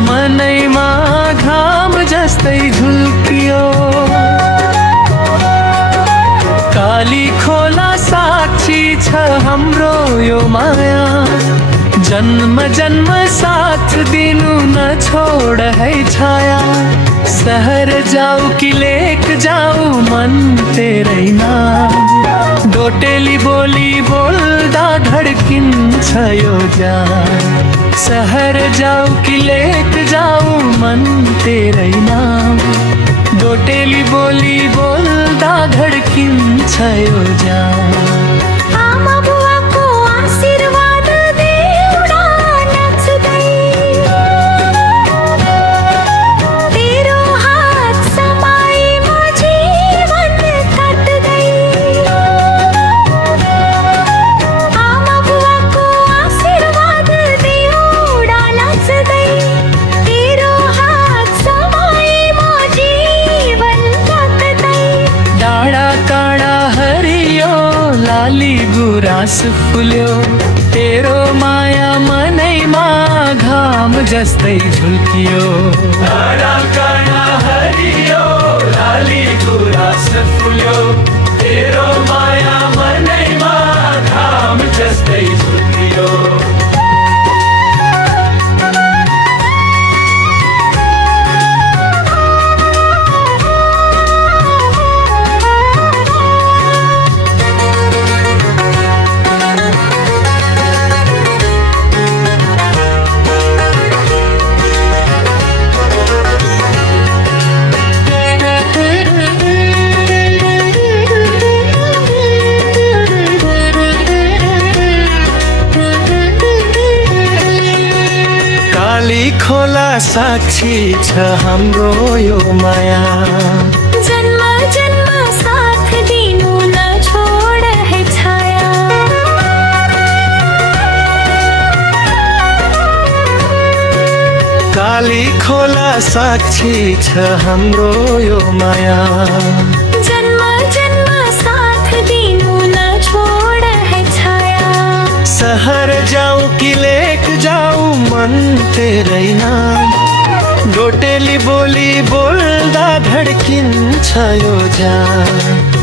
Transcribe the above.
मनैमा घाम जस्तै झुल्कियो। काली खोला साक्षी छ हाम्रो यो माया, जन्म जन्म साथ दिनु न छोड है छाया। शहर जाऊ कि लेक जाऊ मन तेरै नाम, डोटेली बोली बोल्दा धड्किन्छ यो जान। शहर जाऊ कि लेक जाऊ मन तेरै नाम, डोटेली बोली बोल्दा धड्किन्छ यो जान। लाली गुराँस फुल्यो, तेरो माया मनैमा घाम जस्तै झुल्कियो। काँडा काँडा हरियो लाली गुराँस फुल्यो, तेरो माया मनैमा घाम जस्तै झुल्कियो। काली खोला साक्षी छ हाम्रो यो माया, जन्म जन्म साथ दिनु न छोड है छाया। काली खोला साक्षी छ हाम्रो यो माया, जन्म जन्म साथ दिनु न छोड है छाया। शहर जाऊ कि लेक जाऊ मन तेरै नाम, डोटेली बोली बोल्दा धड्किन्छ यो जान।